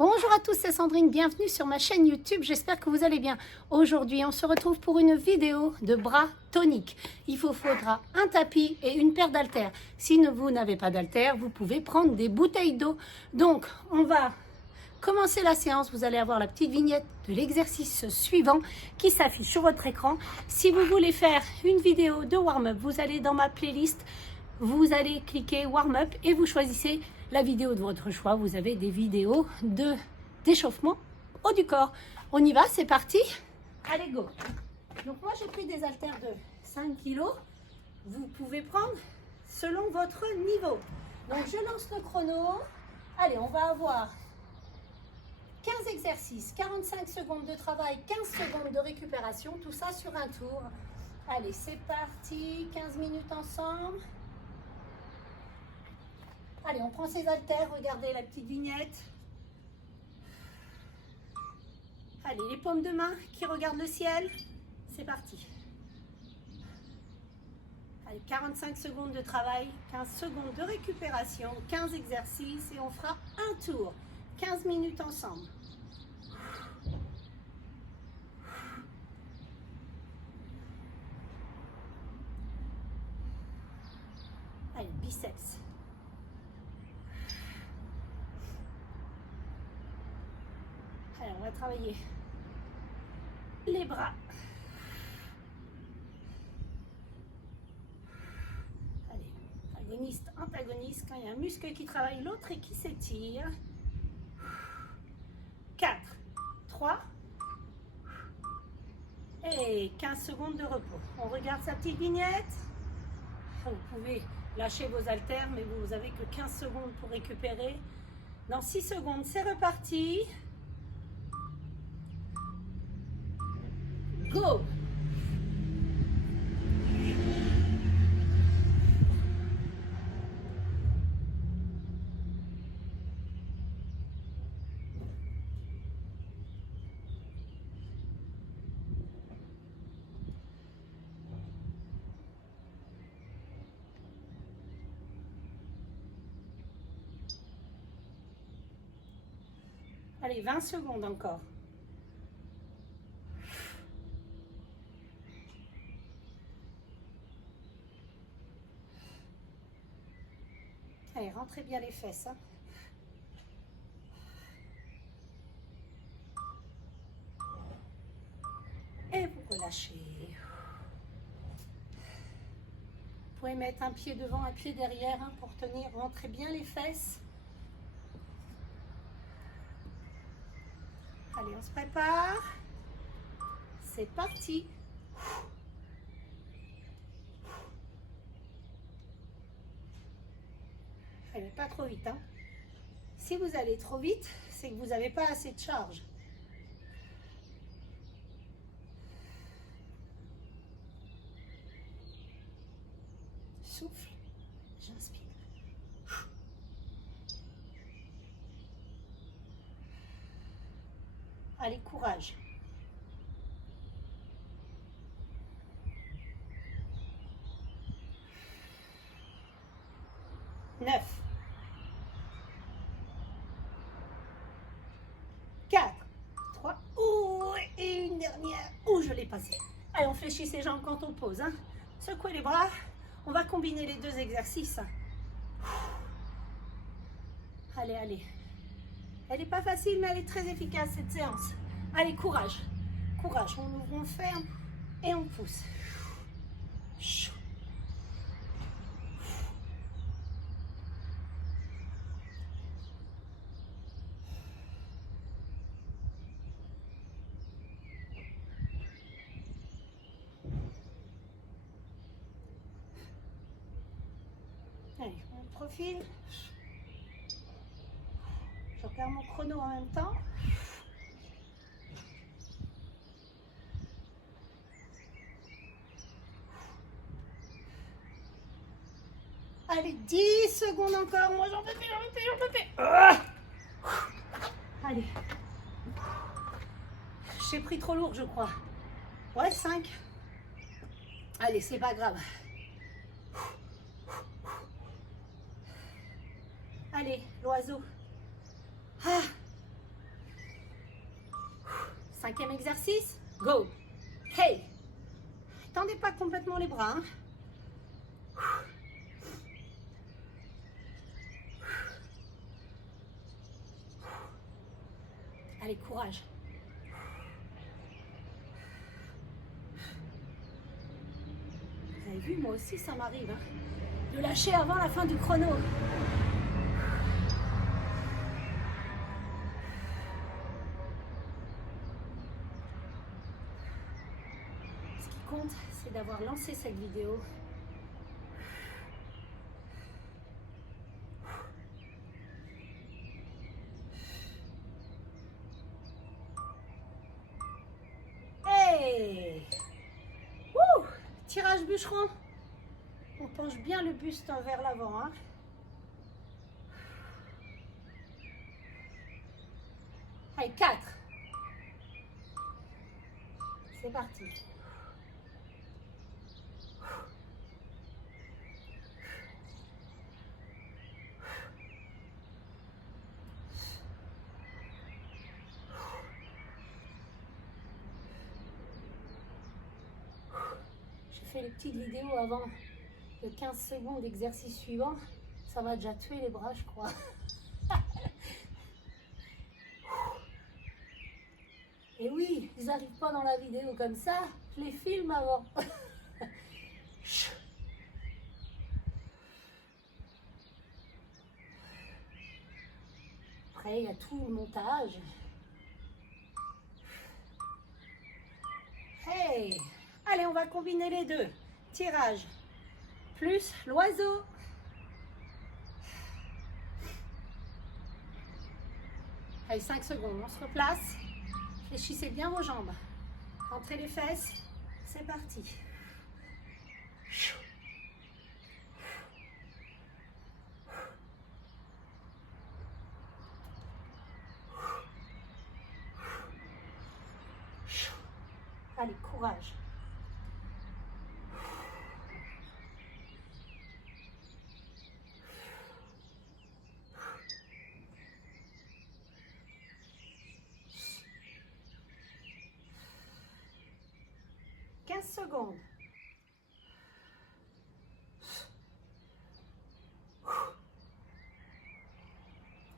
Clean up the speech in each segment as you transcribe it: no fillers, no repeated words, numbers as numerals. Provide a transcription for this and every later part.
Bonjour à tous, c'est Sandrine, bienvenue sur ma chaîne YouTube, j'espère que vous allez bien. Aujourd'hui, on se retrouve pour une vidéo de bras toniques. Il vous faudra un tapis et une paire d'haltères. Si vous n'avez pas d'haltères, vous pouvez prendre des bouteilles d'eau. Donc, on va commencer la séance. Vous allez avoir la petite vignette de l'exercice suivant qui s'affiche sur votre écran. Si vous voulez faire une vidéo de warm-up, vous allez dans ma playlist, vous allez cliquer warm-up et vous choisissez la vidéo de votre choix. Vous avez des vidéos d'échauffement haut du corps. On y va, c'est parti. Allez, go. Donc moi, j'ai pris des haltères de 5 kg. Vous pouvez prendre selon votre niveau. Donc je lance le chrono. Allez, on va avoir 15 exercices, 45 secondes de travail, 15 secondes de récupération. Tout ça sur un tour. Allez, c'est parti. 15 minutes ensemble. Allez, on prend ses haltères, regardez la petite vignette. Allez, les paumes de main qui regardent le ciel. C'est parti. Allez, 45 secondes de travail, 15 secondes de récupération, 15 exercices et on fera un tour. 15 minutes ensemble. Allez, biceps. Allez, on va travailler les bras. Allez, agoniste, antagoniste. Quand il y a un muscle qui travaille, l'autre et qui s'étire. 4, 3 et 15 secondes de repos. On regarde sa petite vignette. Vous pouvez lâcher vos haltères, mais vous n'avez que 15 secondes pour récupérer. Dans 6 secondes, c'est reparti. Go! Allez, 20 secondes encore. Allez, rentrez bien les fesses. Hein. Et vous relâchez. Vous pouvez mettre un pied devant, un pied derrière hein, pour tenir. Rentrez bien les fesses. Allez, on se prépare. C'est parti. Allez, pas trop vite. Hein. Si vous allez trop vite, c'est que vous n'avez pas assez de charge. Souffle, j'inspire. Allez, courage. Neuf. 4, 3, et une dernière. Je l'ai passé. Allez, on fléchit ses jambes quand on pose. Hein. Secouez les bras. On va combiner les deux exercices. Allez, allez. Elle n'est pas facile, mais elle est très efficace, cette séance. Allez, courage. Courage. On ouvre, on ferme et on pousse. Allez, on profile. Je regarde mon chrono en même temps. Allez, 10 secondes encore. Moi, j'en peux plus, j'en peux plus, j'en peux plus. Allez. J'ai pris trop lourd, je crois. Ouais, 5. Allez, c'est pas grave. Allez, l'oiseau. Ah, 5e exercice, go. Hey, tendez pas complètement les bras. Hein. Allez, courage. Vous avez vu, moi aussi, ça m'arrive. Hein, de lâcher avant la fin du chrono. Ce qui compte, c'est d'avoir lancé cette vidéo. Hey! Wouh! Tirage bûcheron. On penche bien le buste vers l'avant. Hein. Allez, 4. C'est parti. J'ai fait les petites vidéos avant le 15 secondes d'exercice suivant. Ça va déjà tuer les bras, je crois. Et oui, ils n'arrivent pas dans la vidéo comme ça. Je les filme avant. Après, il y a tout le montage. Hey! Allez, on va combiner les deux. Tirage plus l'oiseau. Allez, 5 secondes, on se replace. Fléchissez bien vos jambes. Rentrez les fesses. C'est parti. Allez, courage. Secondes.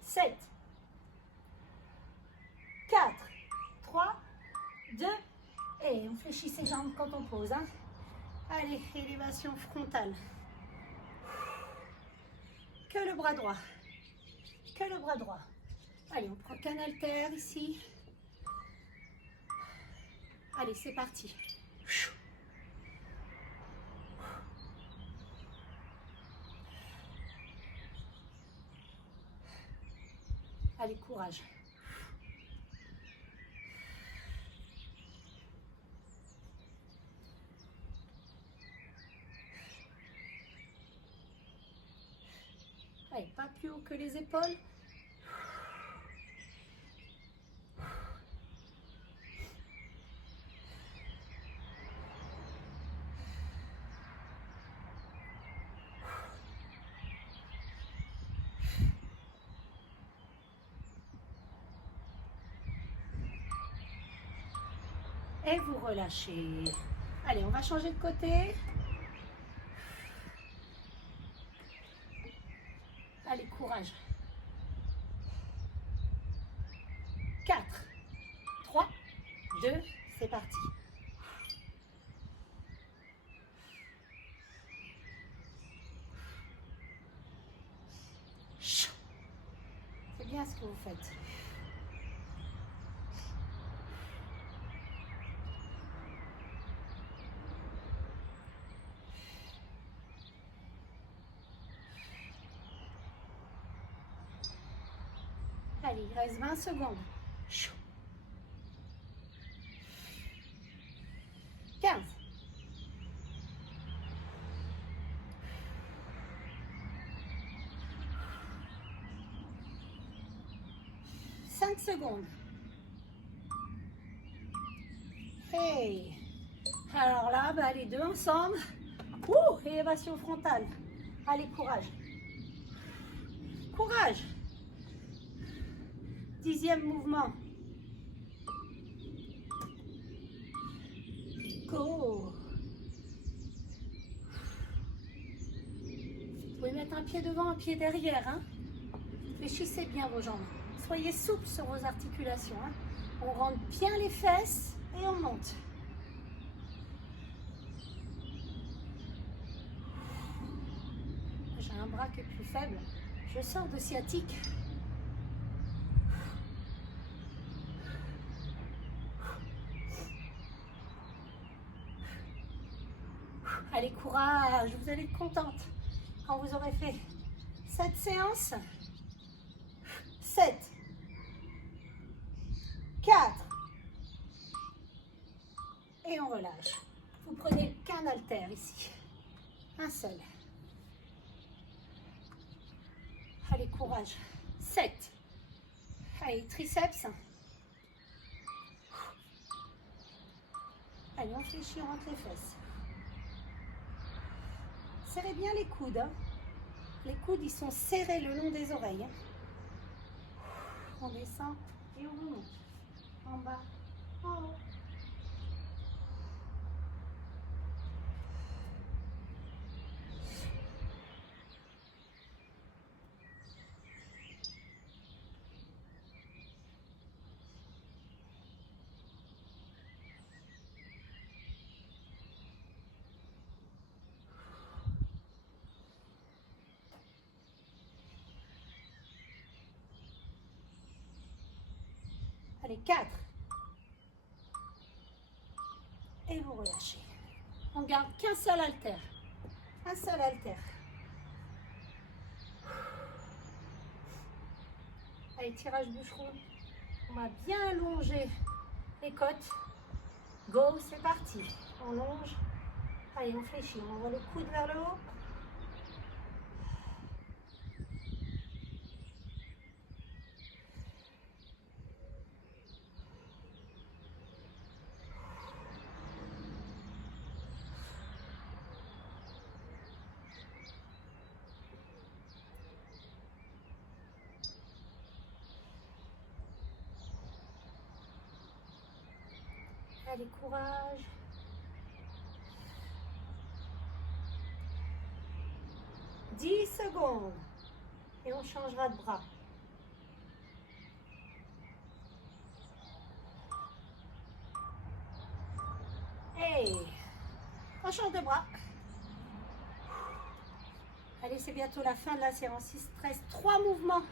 7, 4, 3, 2, et on fléchit ses jambes quand on pose. Hein. Allez, élévation frontale. Que le bras droit. Que le bras droit. Allez, on prend qu'un haltère ici. Allez, c'est parti. Allez, courage. Allez, pas plus haut que les épaules. Et vous relâchez. Allez, on va changer de côté. Allez, courage. 4, 3, 2, c'est parti. C'est bien ce que vous faites. Allez, il reste 20 secondes. 15. 5 secondes. Hey. Alors là, bah, les deux ensemble. Ouh, élévation frontale. Allez, courage. Courage. 10e mouvement. go. Vous pouvez mettre un pied devant, un pied derrière. Hein. Fléchissez bien vos jambes. Soyez souple sur vos articulations. Hein. On rentre bien les fesses et on monte. J'ai un bras qui est plus faible. Je sors de sciatique. Allez, courage, vous allez être contente quand vous aurez fait cette séance. 7, 4, et on relâche. Vous prenez qu'un haltère ici, un seul. Allez, courage. 7. Allez, triceps. Allez, on fléchit, on rentre les fesses. Serrez bien les coudes. Hein. Les coudes, ils sont serrés le long des oreilles. Hein. On descend et on remonte. En bas, en haut. Allez, 4. Et vous relâchez. On garde qu'un seul haltère. Un seul haltère. Allez, tirage bûcheron. On va bien allonger les côtes. Go, c'est parti. On longe. Allez, on fléchit. On envoie le coude vers le haut. Allez, courage. « 10 secondes. Et on changera de bras. Hey, on change de bras. Allez, c'est bientôt la fin de la séance. Il se reste 3 mouvements.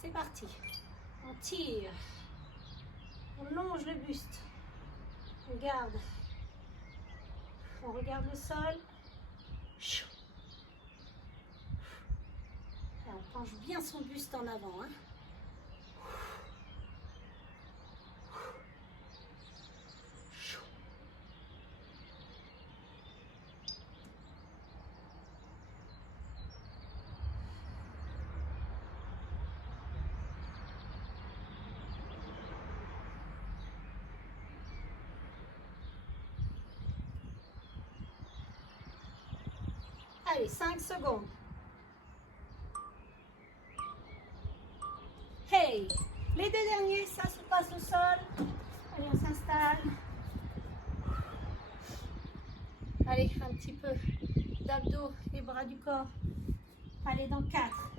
C'est parti. On tire. On longe le buste. On garde. On regarde le sol. Et on penche bien son buste en avant. Hein. Allez, 5 secondes. Hey, les 2 derniers, ça se passe au sol. Allez, on s'installe. Allez, un petit peu d'abdos et bras du corps. Allez, dans 4.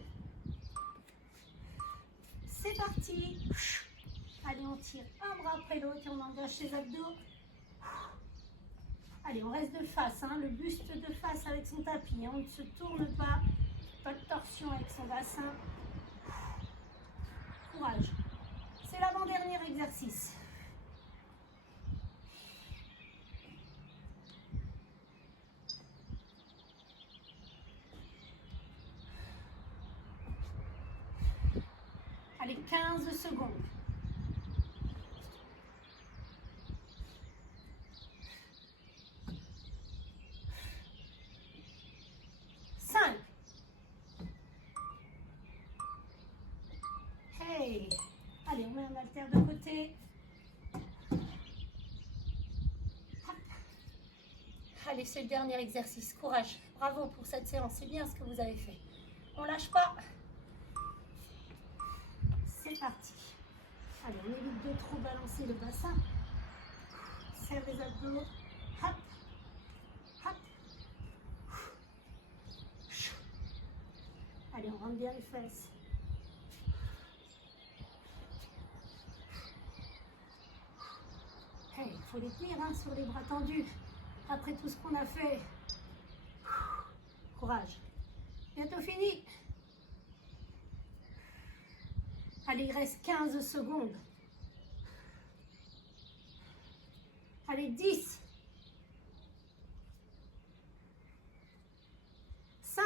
C'est parti. Allez, on tire un bras après l'autre et on engage les abdos. Allez, on reste de face, hein, le buste de face avec son tapis. Hein, on ne se tourne pas. Pas de torsion avec son bassin. Courage. C'est l'avant-dernier exercice. Allez, 15 secondes. 5. Hey. Allez, on met un haltère de côté. Hop. Allez, c'est le dernier exercice. Courage. Bravo pour cette séance. C'est bien ce que vous avez fait. On lâche pas. c'est parti. Allez, on évite de trop balancer le bassin. Serre les abdos. Hop, hop. Allez, on rentre bien les fesses. Hey, il faut les tenir hein, sur les bras tendus. Après tout ce qu'on a fait. Courage. Bientôt fini. Allez, il reste 15 secondes. Allez, 10. 5.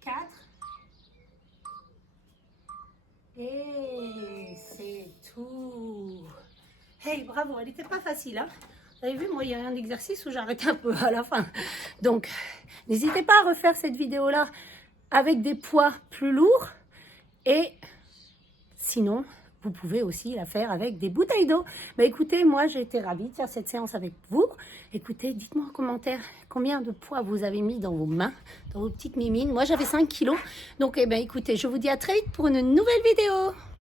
4. Et c'est tout. Hey, bravo, elle n'était pas facile. Hein? Vous avez vu, moi, il y a un exercice où j'arrête un peu à la fin. Donc, n'hésitez pas à refaire cette vidéo-là avec des poids plus lourds. Et sinon, vous pouvez aussi la faire avec des bouteilles d'eau. Bah, écoutez, moi, j'ai été ravie de faire cette séance avec vous. Écoutez, dites-moi en commentaire combien de poids vous avez mis dans vos mains, dans vos petites mimines. Moi, j'avais 5 kilos. Donc, eh ben, écoutez, je vous dis à très vite pour une nouvelle vidéo.